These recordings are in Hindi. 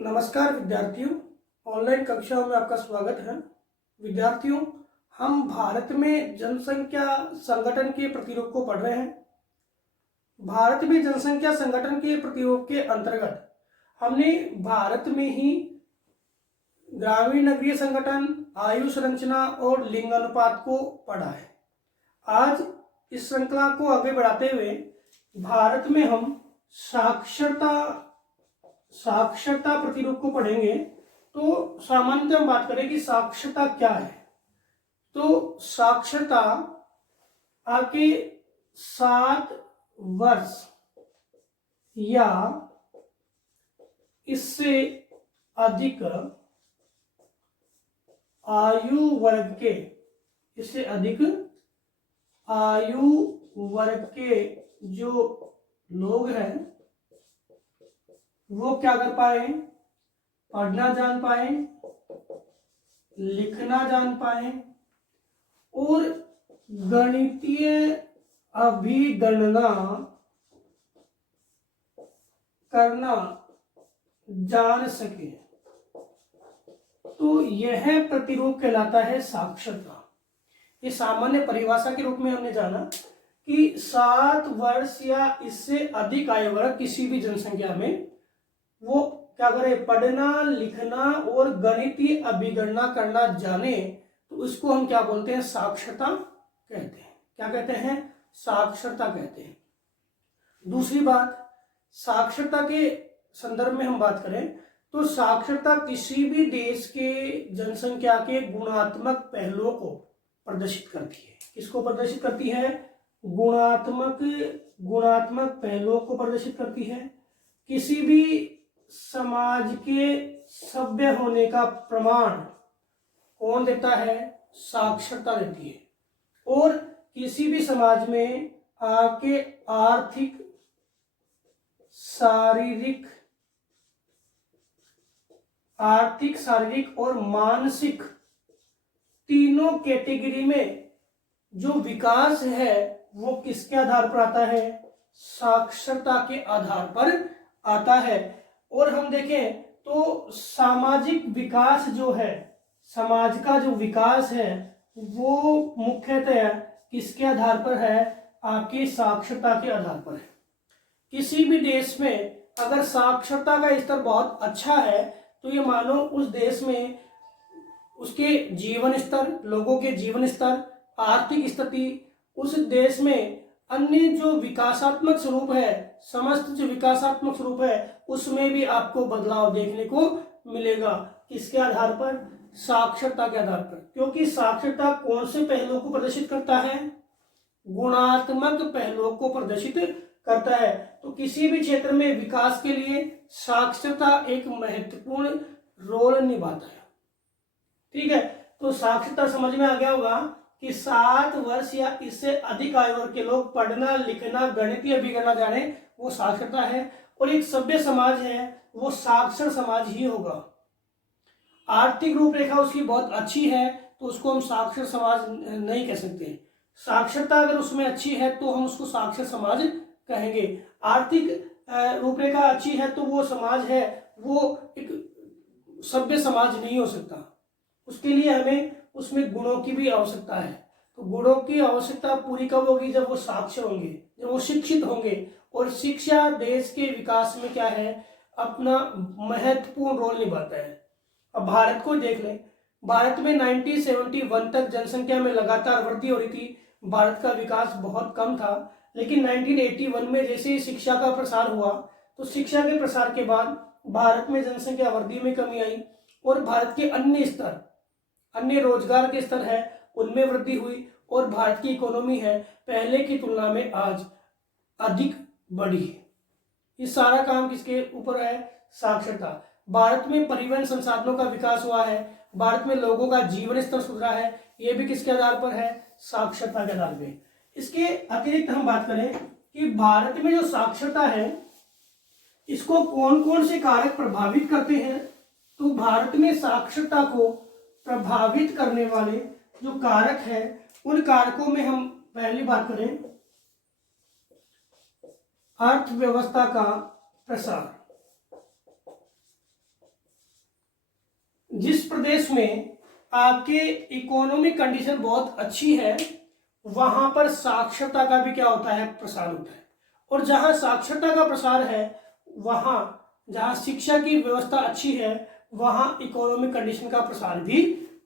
नमस्कार विद्यार्थियों, ऑनलाइन कक्षाओं में आपका स्वागत है। विद्यार्थियों, हम भारत में जनसंख्या संगठन के प्रतिरूप को पढ़ रहे हैं। भारत में जनसंख्या संगठन के प्रतिरूप के अंतर्गत हमने भारत में ही ग्रामीण नगरीय संगठन, आयु संरचना और लिंग अनुपात को पढ़ा है। आज इस श्रृंखला को आगे बढ़ाते हुए भारत में हम साक्षरता प्रतिरूप को पढ़ेंगे। तो सामान्यतः हम बात करें कि साक्षरता क्या है। तो साक्षरता आपके 7 वर्ष या इससे अधिक आयु वर्ग के जो लोग हैं वो क्या कर पाए, पढ़ना जान पाए, लिखना जान पाए और गणितीय अभिगणना करना जान सके। तो यह प्रतिरूप कहलाता है साक्षरता। ये सामान्य परिभाषा के रूप में हमने जाना कि 7 वर्ष या इससे अधिक आयु वर्ग किसी भी जनसंख्या में वो क्या करे, पढ़ना, लिखना और गणितीय अभिगणना करना जाने, तो उसको हम क्या बोलते हैं, साक्षरता कहते हैं। क्या कहते हैं, साक्षरता कहते हैं। दूसरी बात, साक्षरता के संदर्भ में हम बात करें तो साक्षरता किसी भी देश के जनसंख्या के गुणात्मक पहलुओं को प्रदर्शित करती है। किसको प्रदर्शित करती है, गुणात्मक पहलुओं को प्रदर्शित करती है। किसी भी समाज के सभ्य होने का प्रमाण कौन देता है, साक्षरता देती है। और किसी भी समाज में आपके आर्थिक, शारीरिक और मानसिक तीनों कैटेगरी में जो विकास है वो किसके आधार पर आता है, साक्षरता के आधार पर आता है। और हम देखें तो सामाजिक विकास जो है, समाज का जो विकास है वो मुख्यतः किसके आधार पर है, आपकी साक्षरता के आधार पर है। किसी भी देश में अगर साक्षरता का स्तर बहुत अच्छा है तो ये मानो उस देश में उसके जीवन स्तर, लोगों के जीवन स्तर, आर्थिक स्थिति, उस देश में अन्य जो विकासात्मक स्वरूप है, समस्त जो विकासात्मक स्वरूप है उसमें भी आपको बदलाव देखने को मिलेगा। किसके आधार पर, साक्षरता के आधार पर। क्योंकि साक्षरता कौन से पहलुओं को प्रदर्शित करता है, गुणात्मक पहलुओं को प्रदर्शित करता है। तो किसी भी क्षेत्र में विकास के लिए साक्षरता एक महत्वपूर्ण रोल निभाता है। ठीक है, तो साक्षरता समझ में आ गया होगा कि 7 वर्ष या इससे अधिक आयु वर्ग के लोग पढ़ना, लिखना, गणितीय अभिगणना जाने, वो साक्षरता है। और एक सभ्य समाज है वो साक्षर समाज ही होगा। आर्थिक रूपरेखा उसकी बहुत अच्छी है तो उसको हम साक्षर समाज नहीं कह सकते। साक्षरता अगर उसमें अच्छी है तो हम उसको साक्षर समाज कहेंगे। आर्थिक रूपरेखा अच्छी है तो वो समाज है वो एक सभ्य समाज नहीं हो सकता। उसके लिए हमें उसमें गुणों की भी आवश्यकता है। तो गुणों की आवश्यकता पूरी कब होगी, जब वो साक्षर होंगे, जब वो शिक्षित होंगे। और शिक्षा देश के विकास में क्या है, अपना महत्वपूर्ण रोल निभाता है। अब भारत को देख लें, भारत में 1971 तक जनसंख्या में लगातार वृद्धि हो रही थी। भारत का विकास बहुत कम था, लेकिन 1981 में जैसे ही शिक्षा का प्रसार हुआ तो शिक्षा के प्रसार के बाद भारत में जनसंख्या वृद्धि में कमी आई और भारत के अन्य रोजगार के स्तर है उनमें वृद्धि हुई और भारत की इकोनॉमी है पहले की तुलना में आज अधिक बढ़ी है। ये सारा काम किसके ऊपर है, साक्षरता। भारत में परिवहन संसाधनों का विकास हुआ है, भारत में लोगों का जीवन स्तर सुधरा है, ये भी किसके आधार पर है, साक्षरता के आधार पर। इसके अतिरिक्त हम बात करें कि भारत में जो साक्षरता है इसको कौन कौन से कारक प्रभावित करते हैं। तो भारत में साक्षरता को प्रभावित करने वाले जो कारक है उन कारकों में हम पहली बात करें अर्थव्यवस्था का प्रसार। जिस प्रदेश में आपके इकोनॉमिक कंडीशन बहुत अच्छी है वहां पर साक्षरता का भी क्या होता है, प्रसार होता है। और जहां साक्षरता का प्रसार है, वहां जहां शिक्षा की व्यवस्था अच्छी है, वहां इकोनॉमिक कंडीशन का प्रसार भी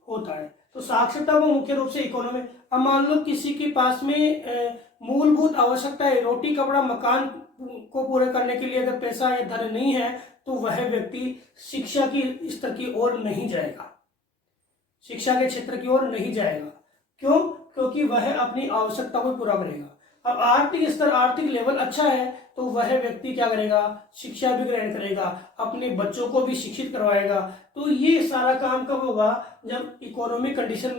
होता है। तो साक्षरता को मुख्य रूप से इकोनॉमी, अब मान लो किसी के पास में मूलभूत आवश्यकताएं, रोटी कपड़ा मकान को पूरे करने के लिए अगर पैसा या धन नहीं है, तो वह व्यक्ति शिक्षा की स्तर की ओर नहीं जाएगा, शिक्षा के क्षेत्र की ओर नहीं जाएगा। क्यों? क्योंकि वह अपनी आवश्यकता को पूरा करेगा। अब आर्थिक स्तर, आर्थिक लेवल अच्छा है, तो वह व्यक्ति क्या करेगा, शिक्षा भी ग्रहण करेगा, अपने बच्चों को भी शिक्षित करवाएगा। तो ये सारा काम कब होगा, जब इकोनॉमिक कंडीशन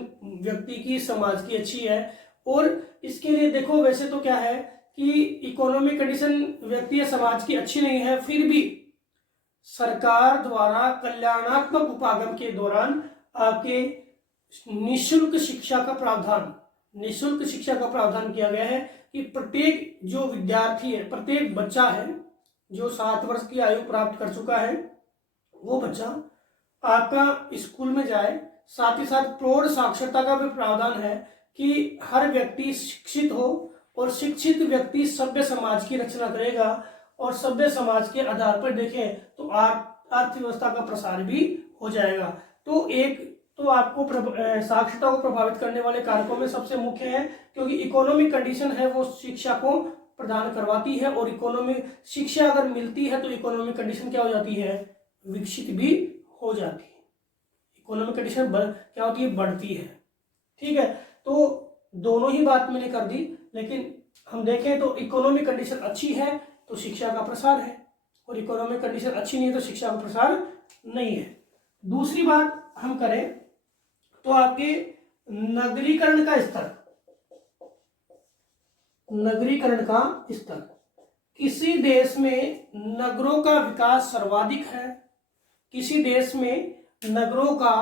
व्यक्ति की, समाज की अच्छी है। और इसके लिए देखो, वैसे तो क्या है कि इकोनॉमिक कंडीशन व्यक्ति या समाज की अच्छी नहीं है, फिर भी सरकार द्वारा कल्याणात्मक उपागम के दौरान आपके निःशुल्क शिक्षा का प्रावधान, निःशुल्क शिक्षा का प्रावधान किया गया है कि प्रत्येक जो विद्यार्थी है, प्रत्येक बच्चा है जो 7 वर्ष की आयु प्राप्त कर चुका है, वो बच्चा आपका स्कूल में जाए। साथ ही साथ प्रौढ़ साक्षरता का भी प्रावधान है कि हर व्यक्ति शिक्षित हो, और शिक्षित व्यक्ति सभ्य समाज की रचना करेगा। और सभ्य समाज के आधार पर देखें तो अर्थव्यवस्था का प्रसार भी हो जाएगा। तो एक तो आपको साक्षरता को प्रभावित करने वाले कारकों में सबसे मुख्य है, क्योंकि इकोनॉमिक कंडीशन है वो शिक्षा को प्रदान करवाती है, और इकोनॉमिक शिक्षा अगर मिलती है तो इकोनॉमिक कंडीशन क्या हो जाती है, विकसित भी हो जाती है। इकोनॉमिक कंडीशन क्या होती है, बढ़ती है। ठीक है, तो दोनों ही बात मैंने कर दी, लेकिन हम देखें तो इकोनॉमिक कंडीशन अच्छी है तो शिक्षा का प्रसार है, और इकोनॉमिक कंडीशन अच्छी नहीं है तो शिक्षा का प्रसार नहीं है। दूसरी बात हम करें तो आपके नगरीकरण का स्तर, नगरीकरण का स्तर, किसी देश में नगरों का विकास सर्वाधिक है, किसी देश में नगरों का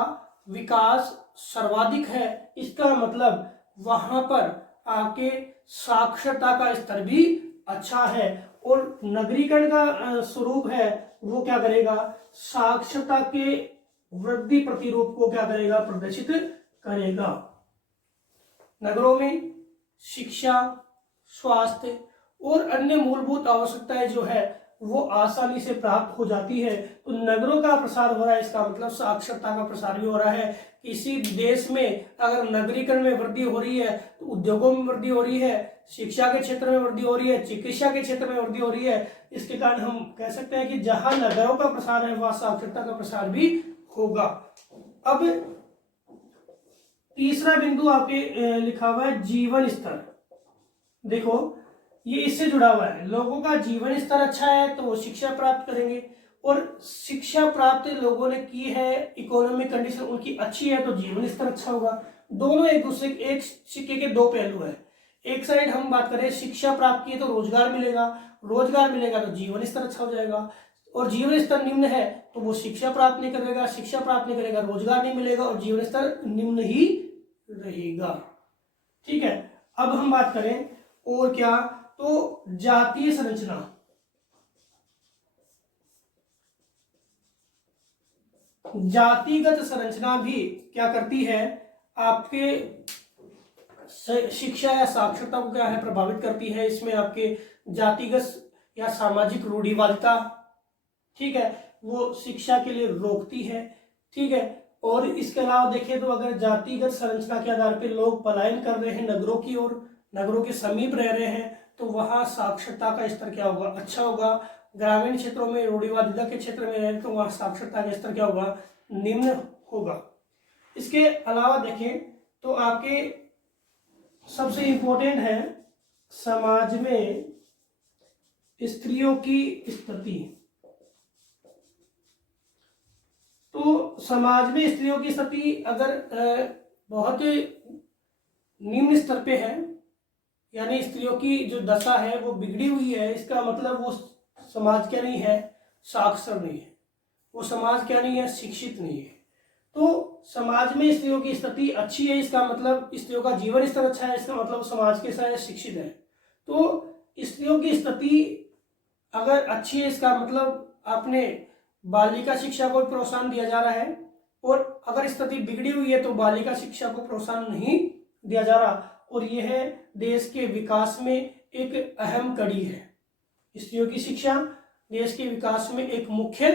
विकास सर्वाधिक है, इसका मतलब वहां पर आपके साक्षरता का स्तर भी अच्छा है। और नगरीकरण का स्वरूप है वो क्या करेगा, साक्षरता के वृद्धि प्रतिरूप को क्या करेगा, प्रदर्शित करेगा। नगरों में शिक्षा, स्वास्थ्य और अन्य मूलभूत आवश्यकताएं जो है वो आसानी से प्राप्त हो जाती है। तो नगरों का प्रसार हो रहा है, इसका मतलब साक्षरता का प्रसार भी हो रहा है। किसी देश में अगर नगरीकरण में वृद्धि हो रही है तो उद्योगों में वृद्धि हो रही है, शिक्षा के क्षेत्र में वृद्धि हो रही है, चिकित्सा के क्षेत्र में वृद्धि हो रही है। इसके कारण हम कह सकते हैं कि जहां नगरों का प्रसार है वहां साक्षरता का प्रसार भी होगा। अब तीसरा बिंदु आपके लिखा हुआ है जीवन स्तर। देखो ये इससे जुड़ा हुआ है, लोगों का जीवन स्तर अच्छा है तो वो शिक्षा प्राप्त करेंगे, और शिक्षा प्राप्त लोगों ने की है, इकोनॉमिक कंडीशन उनकी अच्छी है तो जीवन स्तर अच्छा होगा। दोनों एक दूसरे, एक सिक्के के दो पहलू है। एक साइड हम बात करें शिक्षा प्राप्त की तो रोजगार मिलेगा, रोजगार मिलेगा तो जीवन स्तर अच्छा हो जाएगा, और जीवन स्तर निम्न है तो वो शिक्षा प्राप्त नहीं करेगा, शिक्षा प्राप्त नहीं करेगा, रोजगार नहीं मिलेगा और जीवन स्तर निम्न ही रहेगा। ठीक है, अब हम बात करें और क्या, तो जातीय संरचना। जातिगत संरचना भी क्या करती है, आपके शिक्षा या साक्षरता को क्या है, प्रभावित करती है। इसमें आपके जातिगत या सामाजिक रूढ़िवादिता, ठीक है, वो शिक्षा के लिए रोकती है। ठीक है, और इसके अलावा देखें तो अगर जातिगत संरचना के आधार पर लोग पलायन कर रहे हैं नगरों की ओर, नगरों के समीप रह रहे हैं, तो वहां साक्षरता का स्तर क्या होगा, अच्छा होगा। ग्रामीण क्षेत्रों में रूढ़िवादिता के क्षेत्र में रहे तो वहां साक्षरता का स्तर क्या होगा, निम्न होगा। इसके अलावा देखें तो आपके सबसे इंपॉर्टेंट है समाज में स्त्रियों की स्थिति। तो समाज में स्त्रियों की स्थिति अगर बहुत निम्न स्तर पे है, यानी स्त्रियों की जो दशा है वो बिगड़ी हुई है, इसका मतलब वो समाज क्या नहीं है, साक्षर नहीं है, वो समाज क्या नहीं है, शिक्षित नहीं है। तो समाज में स्त्रियों की स्थिति अच्छी है, इसका मतलब स्त्रियों का जीवन स्तर अच्छा है, इसका मतलब समाज के साथ शिक्षित है। तो स्त्रियों की स्थिति अगर अच्छी है, इसका मतलब अपने बालिका शिक्षा को प्रोत्साहन दिया जा रहा है, और अगर स्थिति बिगड़ी हुई है तो बालिका शिक्षा को प्रोत्साहन नहीं दिया जा रहा, और यह देश के विकास में एक अहम कड़ी है। स्त्रियों की शिक्षा देश के विकास में एक मुख्य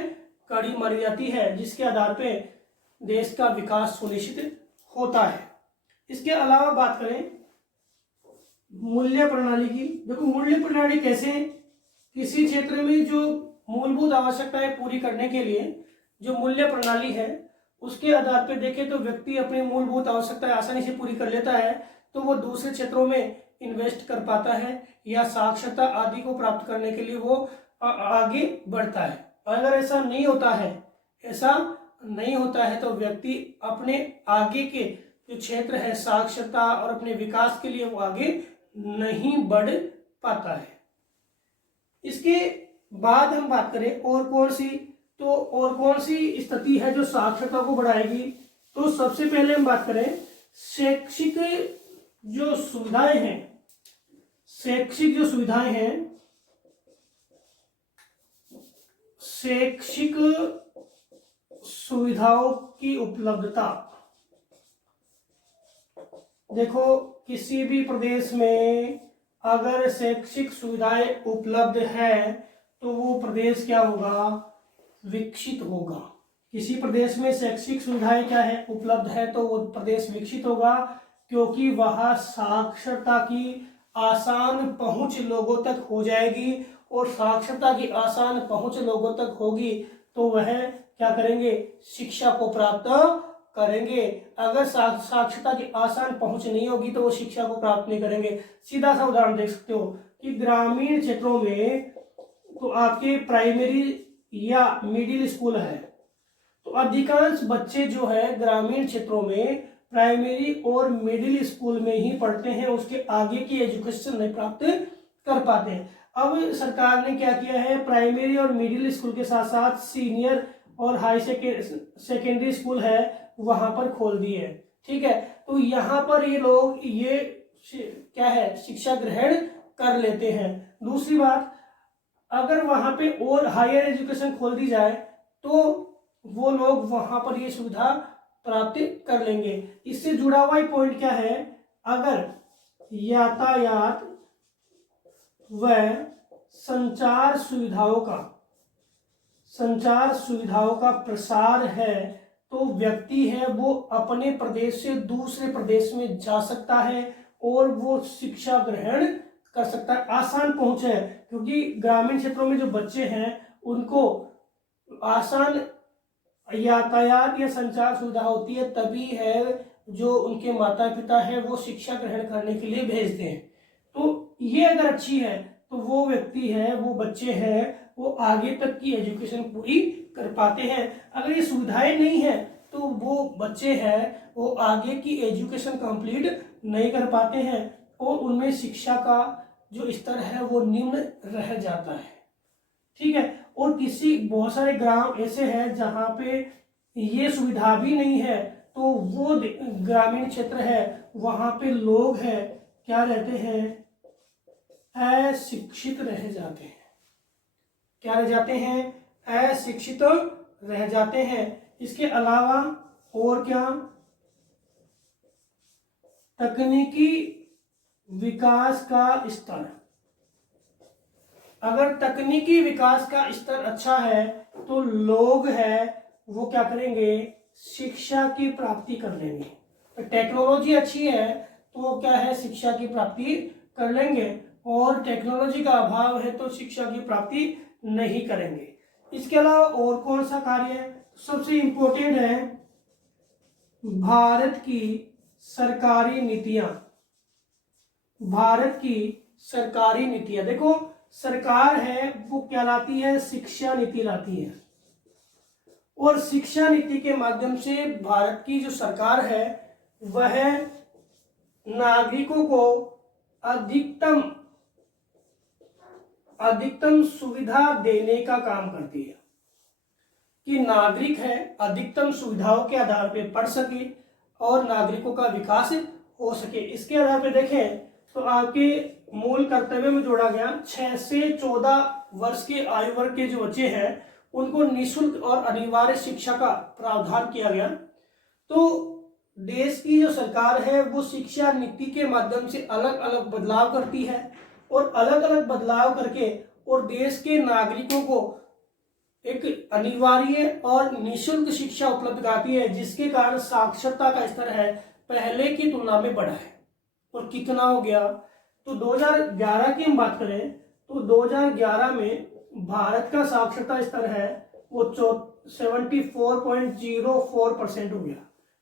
कड़ी मानी जाती है, जिसके आधार पे देश का विकास सुनिश्चित होता है। इसके अलावा बात करें मूल्य प्रणाली की। देखो मूल्य प्रणाली कैसे, किसी क्षेत्र में जो मूलभूत आवश्यकताएं पूरी करने के लिए जो मूल्य प्रणाली है उसके आधार पर देखें तो व्यक्ति अपनी मूलभूत आवश्यकताएं आसानी से पूरी कर लेता है, तो वो दूसरे क्षेत्रों में इन्वेस्ट कर पाता है या साक्षरता आदि को प्राप्त करने के लिए वो आगे बढ़ता है। अगर ऐसा नहीं होता है तो व्यक्ति अपने आगे के जो क्षेत्र है साक्षरता और अपने विकास के लिए वो आगे नहीं बढ़ पाता है। इसके बाद हम बात करें और कौन सी स्थिति है जो साक्षरता को बढ़ाएगी, तो सबसे पहले हम बात करें शैक्षिक जो सुविधाएं हैं, शैक्षिक सुविधाओं की उपलब्धता। देखो किसी भी प्रदेश में अगर शैक्षिक सुविधाएं उपलब्ध है तो वो प्रदेश क्या होगा, विकसित होगा। किसी प्रदेश में शैक्षिक सुविधाएं क्या है, उपलब्ध है, तो वो प्रदेश विकसित होगा, क्योंकि वहां साक्षरता की आसान पहुंच लोगों तक हो जाएगी, और साक्षरता की आसान पहुंच लोगों तक होगी तो वह क्या करेंगे, शिक्षा को प्राप्त करेंगे। अगर साक्षरता की आसान पहुंच नहीं होगी तो वो शिक्षा को प्राप्त नहीं करेंगे। सीधा सा उदाहरण देख सकते हो कि ग्रामीण क्षेत्रों में तो आपके प्राइमरी या मिडिल स्कूल है, तो अधिकांश बच्चे जो है ग्रामीण क्षेत्रों में प्राइमरी और मिडिल स्कूल में ही पढ़ते हैं, उसके आगे की एजुकेशन नहीं प्राप्त कर पाते हैं। अब सरकार ने क्या किया है, प्राइमरी और मिडिल स्कूल के साथ साथ सीनियर और हाई सेकेंडरी स्कूल है वहां पर खोल दिए है। ठीक है, तो यहाँ पर ये लोग ये क्या है, शिक्षा ग्रहण कर लेते हैं। दूसरी बात, अगर वहां पे और हायर एजुकेशन खोल दी जाए तो वो लोग वहां पर ये सुविधा प्राप्त कर लेंगे। इससे जुड़ा हुआ पॉइंट क्या है, अगर यातायात व संचार सुविधाओं का प्रसार है तो व्यक्ति है वो अपने प्रदेश से दूसरे प्रदेश में जा सकता है और वो शिक्षा ग्रहण कर सकता है। आसान पहुंच है, क्योंकि ग्रामीण क्षेत्रों में जो बच्चे हैं उनको आसान यातायात या संचार सुविधा होती है, तभी है जो उनके माता पिता है वो शिक्षा ग्रहण करने के लिए भेजते हैं। तो ये अगर अच्छी है तो वो व्यक्ति है, वो बच्चे हैं, वो आगे तक की एजुकेशन पूरी कर पाते हैं। अगर ये सुविधाएं नहीं है तो वो बच्चे हैं वो आगे की एजुकेशन कंप्लीट नहीं कर पाते हैं और उनमें शिक्षा का जो स्तर है वो निम्न रह जाता है। ठीक है, और बहुत सारे ग्राम ऐसे हैं जहां पे ये सुविधा भी नहीं है, तो वो ग्रामीण क्षेत्र है वहां पे लोग हैं क्या रहते हैं, अशिक्षित रह जाते हैं। क्या रह जाते हैं, अशिक्षित रह जाते हैं। इसके अलावा और क्या, तकनीकी विकास का स्तर। अगर तकनीकी विकास का स्तर अच्छा है तो लोग है वो क्या करेंगे, शिक्षा की प्राप्ति कर लेंगे। तो टेक्नोलॉजी अच्छी है तो क्या है, शिक्षा की प्राप्ति कर लेंगे, और टेक्नोलॉजी का अभाव है तो शिक्षा की प्राप्ति नहीं करेंगे। इसके अलावा और कौन सा कार्य है, सबसे इंपॉर्टेंट है भारत की सरकारी नीतियां। भारत की सरकारी नीतियां, देखो सरकार है वो क्या लाती है, शिक्षा नीति लाती है, और शिक्षा नीति के माध्यम से भारत की जो सरकार है वह नागरिकों को अधिकतम सुविधा देने का काम करती है, कि नागरिक है अधिकतम सुविधाओं के आधार पर पढ़ सके और नागरिकों का विकास हो सके। इसके आधार पर देखें तो आपके मूल कर्तव्य में जोड़ा गया 6 से 14 वर्ष के आयु वर्ग के जो बच्चे हैं उनको निःशुल्क और अनिवार्य शिक्षा का प्रावधान किया गया। तो देश की जो सरकार है वो शिक्षा नीति के माध्यम से अलग अलग बदलाव करती है और अलग अलग बदलाव करके और देश के नागरिकों को एक अनिवार्य और निःशुल्क शिक्षा उपलब्ध कराती है, जिसके कारण साक्षरता का स्तर है पहले की तुलना में बढ़ा है। और कितना हो गया, तो 2011 की हम बात करें तो 2011 में भारत का साक्षरता स्तर है वो 74.04% हो गया।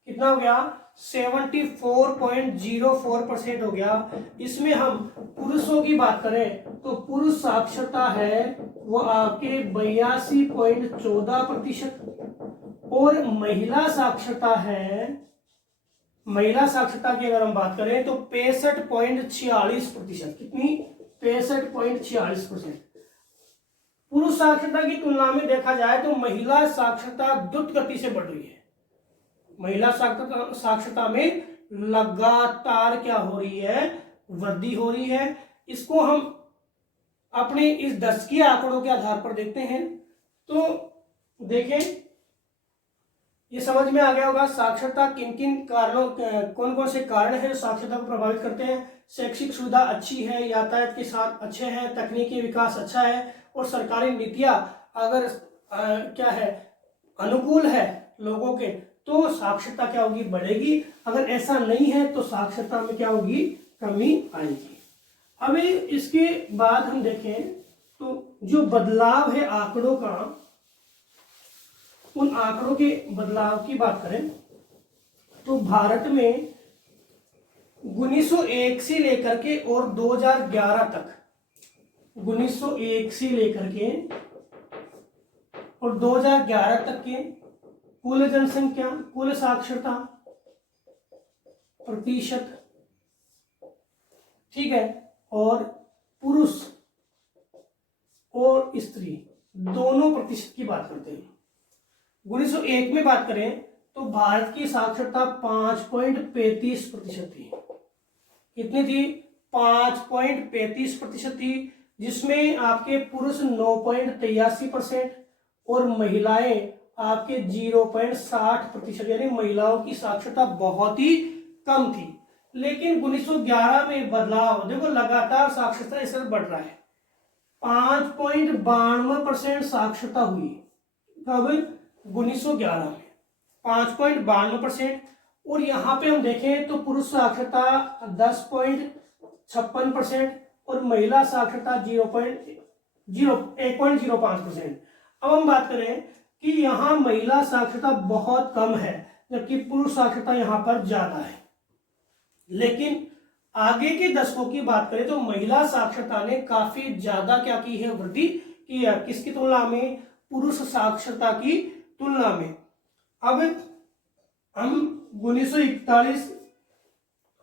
कितना हो गया, 74.04% हो गया। इसमें हम पुरुषों की बात करें तो पुरुष साक्षरता है वो आपके 82.14% और महिला साक्षरता है, महिला साक्षरता की अगर हम बात करें तो 65.46%। कितनी, 65.46%। पुरुष साक्षरता की तुलना में देखा जाए तो महिला साक्षरता द्रुत गति से बढ़ रही है। महिला साक्षरता में लगातार क्या हो रही है, वृद्धि हो रही है। इसको हम अपने इस दशकीय आंकड़ों के आधार पर देखते हैं तो देखें, ये समझ में आ गया होगा साक्षरता किन किन कारणों, कौन कौन से कारण हैं जो साक्षरता को प्रभावित करते हैं। शैक्षिक सुविधा अच्छी है, यातायात के साथ अच्छे हैं, तकनीकी विकास अच्छा है और सरकारी नीतियां अगर क्या है, अनुकूल है लोगों के, तो साक्षरता क्या होगी, बढ़ेगी। अगर ऐसा नहीं है तो साक्षरता में क्या होगी, कमी आएगी। अब इसके बाद हम देखें तो जो बदलाव है आंकड़ों का, उन आंकड़ों के बदलाव की बात करें तो भारत में 1901 से लेकर के और 2011 तक, 1901 से लेकर के और 2011 तक के कुल जनसंख्या, कुल साक्षरता प्रतिशत, ठीक है, और पुरुष और स्त्री दोनों प्रतिशत की बात करते हैं। 1901 में बात करें तो भारत की साक्षरता 5.35% थी। कितनी थी, 5.35% थी, जिसमें आपके पुरुष 9.83% और महिलाएं आपके 0.60%, यानी महिलाओं की साक्षरता बहुत ही कम थी। लेकिन 1911 में बदलाव देखो, लगातार साक्षरता स्तर बढ़ रहा है। 5.92% साक्षरता हुई कब, 1911 में 5.92%। और यहाँ पे हम देखें तो पुरुष साक्षरता 10.56% और महिला साक्षरता 1.05%। अब हम बात करें कि यहाँ महिला साक्षरता बहुत कम है जबकि पुरुष साक्षरता यहाँ पर ज्यादा है। लेकिन आगे के दशकों की बात करें तो महिला साक्षरता ने काफी ज्यादा क्या की है, वृद्धि की है। किसकी तुलना में, पुरुष साक्षरता की तुलना में। अब हम 1941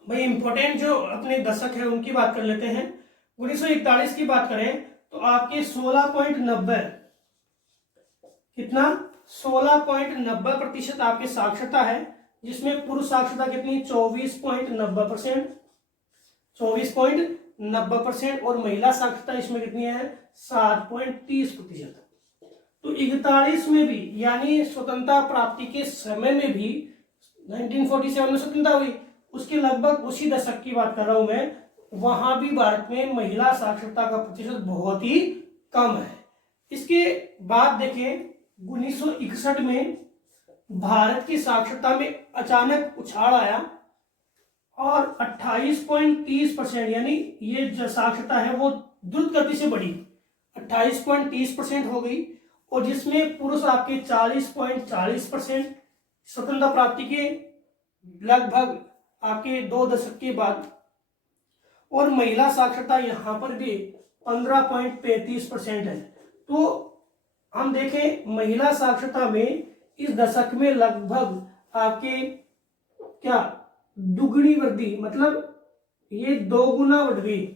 भाई इंपॉर्टेंट जो अपने दशक है उनकी बात कर लेते हैं। 1941 की बात करें तो आपके 16.90, कितना, 16.90% आपके साक्षरता है, जिसमें पुरुष साक्षरता कितनी, 24.90%, 24.90% और महिला साक्षरता इसमें कितनी है, 7.30%। तो 41 में भी, यानी स्वतंत्रता प्राप्ति के समय में भी, 1947 में स्वतंत्रता हुई, उसके लगभग उसी दशक की बात कर रहा हूं मैं, वहां भी भारत में महिला साक्षरता का प्रतिशत बहुत ही कम है। इसके बाद देखें 1961 में भारत की साक्षरता में अचानक उछाल आया और 28.30%, यानी ये जो साक्षरता है वो द्रुत गति से बढ़ी, 28.30% हो गई। और जिसमें पुरुष आपके 40.40%, स्वतंत्रता प्राप्ति के लगभग आपके 2 दशक के बाद, और महिला साक्षरता यहां पर भी 15.35% है। तो हम देखें महिला साक्षरता में इस दशक में लगभग आपके क्या, दुगनी वृद्धि, मतलब ये 2 गुना बढ़ गई।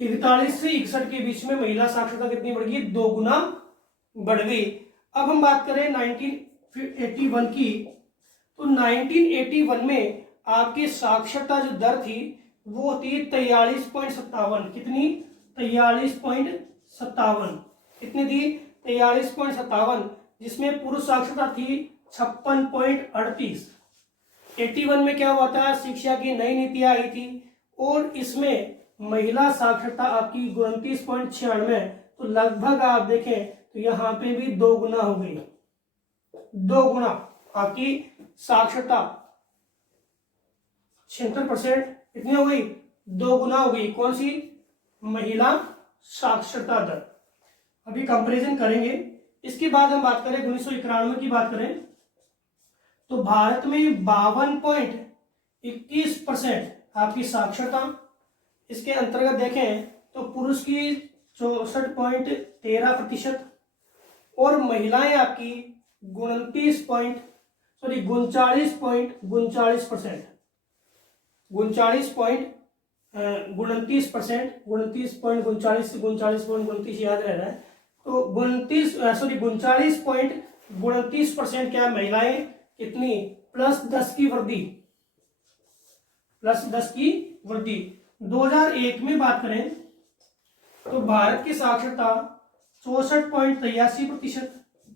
41 से 61 के बीच में महिला साक्षरता कितनी बढ़ गई, 2 गुना बढ़ गई। अब हम बात करें 1981 की, तो 1981 में आपकी साक्षरता जो दर थी वो थी 43.57, कितनी, 43.57, कितनी थी, 43.57, जिसमें पुरुष साक्षरता थी 56.38। 81 में क्या हुआ था, शिक्षा की नई नीतियां आई थी और इसमें महिला साक्षरता आपकी 29.96। तो लगभग आप देखें तो यहाँ पे भी 2 गुना हो गई, 2 गुना आपकी साक्षरता 76% कितनी हो गई, 2 गुना हो गई। कौन सी, महिला साक्षरता दर। अभी कंपैरिजन करेंगे। इसके बाद हम बात करें 1991 की बात करें तो भारत में 52.21% आपकी साक्षरता। इसके अंतर्गत देखें तो पुरुष की 64.13% और महिलाएं आपकी 39.49%, 39.29%, 39.29% याद रह रहा है। तो 39.29% क्या महिलाएं, कितनी, +10 की वृद्धि, +10 की वृद्धि। 2001 में बात करें तो भारत की साक्षरता 64.83%,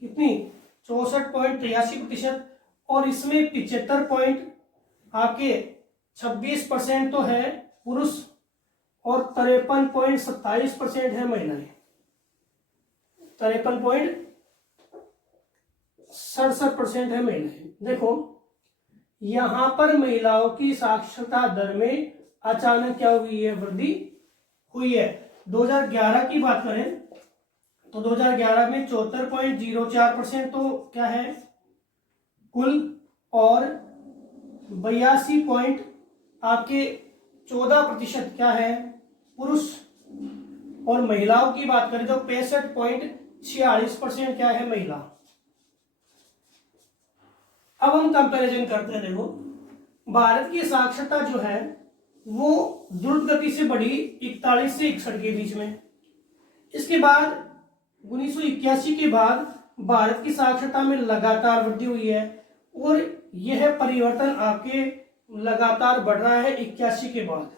कितनी, 64.83%, और इसमें 75.26% तो है पुरुष और 53.27% है महिलाएं, 53.67% है महिलाएं। देखो यहां पर महिलाओं की साक्षरता दर में अचानक क्या हुई है, वृद्धि हुई है। 2011 की बात करें तो 2011 में 74.04% तो क्या है कुल, और 82.14% क्या है पुरुष, और महिलाओं की बात करें तो 65.46% क्या है महिला। अब हम कंपैरिजन करते हैं। देखो भारत की साक्षरता जो है वो द्रुत गति से बढ़ी 41 से 61 के बीच में। इसके बाद 1981 के बाद भारत की साक्षरता में लगातार वृद्धि हुई है और यह परिवर्तन आपके लगातार बढ़ रहा है 81 के बाद,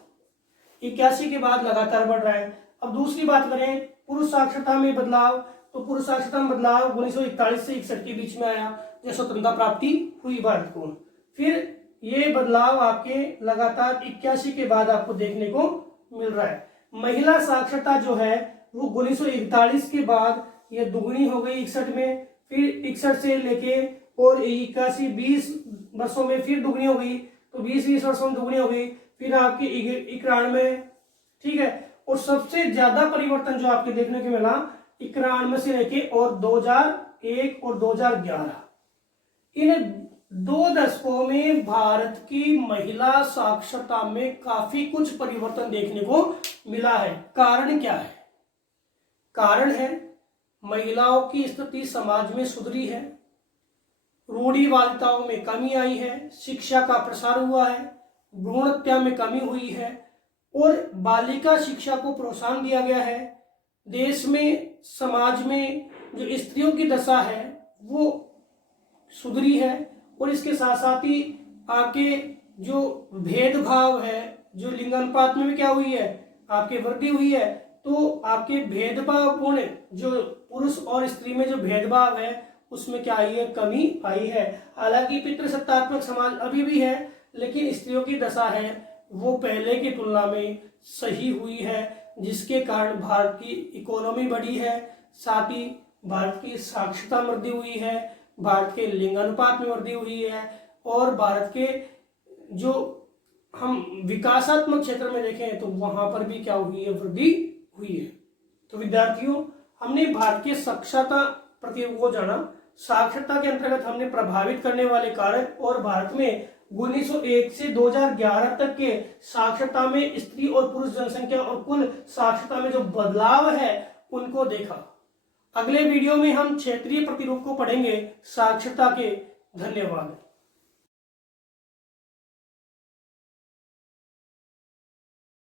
81 के बाद लगातार बढ़ रहा है। अब दूसरी बात करें पुरुष साक्षरता में बदलाव, तो पुरुष साक्षरता में बदलाव 1941 से 61 के बीच में आया जब स्वतंत्रता प्राप्ति हुई भारत को। फिर ये बदलाव आपके लगातार 81 के बाद आपको देखने को मिल रहा है। महिला साक्षरता जो है वो 1941 के बाद ये दुगनी हो गई 61 में, फिर 61 से लेके और 81 20 वर्षों में फिर दुगनी हो गई, तो 20 वर्षों में दुगनी हो गई, फिर आपकी 91, ठीक है। और सबसे ज्यादा परिवर्तन जो आपके देखने को मिला 91 से लेके और 2001 और 2011, इन 2 दशकों में भारत की महिला साक्षरता में काफी कुछ परिवर्तन देखने को मिला है। कारण क्या है, कारण है महिलाओं की स्थिति समाज में सुधरी है, रूढ़िवादिताओं में कमी आई है, शिक्षा का प्रसार हुआ है, भ्रूण हत्या में कमी हुई है और बालिका शिक्षा को प्रोत्साहन दिया गया है। देश में समाज में जो स्त्रियों की दशा है वो सुधरी है और इसके साथ साथ ही आपके जो भेदभाव है, जो लिंगानुपात में भी क्या हुई है, आपके वृद्धि हुई है। तो आपके भेदभावपूर्ण जो पुरुष और स्त्री में जो भेदभाव है उसमें क्या आई है, कमी आई है। हालांकि पितृसत्तात्मक समाज अभी भी है लेकिन स्त्रियों की दशा है वो पहले की तुलना में सही हुई है, जिसके कारण भारत की इकोनॉमी बढ़ी है, साथ ही भारत की साक्षरता वृद्धि हुई है, भारत के लिंगानुपात में वृद्धि हुई है और भारत के जो हम विकासात्मक क्षेत्र में देखें तो वहां पर भी क्या हुई है, वृद्धि हुई है। तो विद्यार्थियों हमने भारत के साक्षरता प्रतियों को जाना। साक्षरता के अंतर्गत हमने प्रभावित करने वाले कारक और भारत में 1901 से 2011 तक के साक्षरता में स्त्री और पुरुष जनसंख्या और कुल साक्षरता में जो बदलाव है उनको देखा। अगले वीडियो में हम क्षेत्रीय प्रतिरूप को पढ़ेंगे साक्षरता के। धन्यवाद।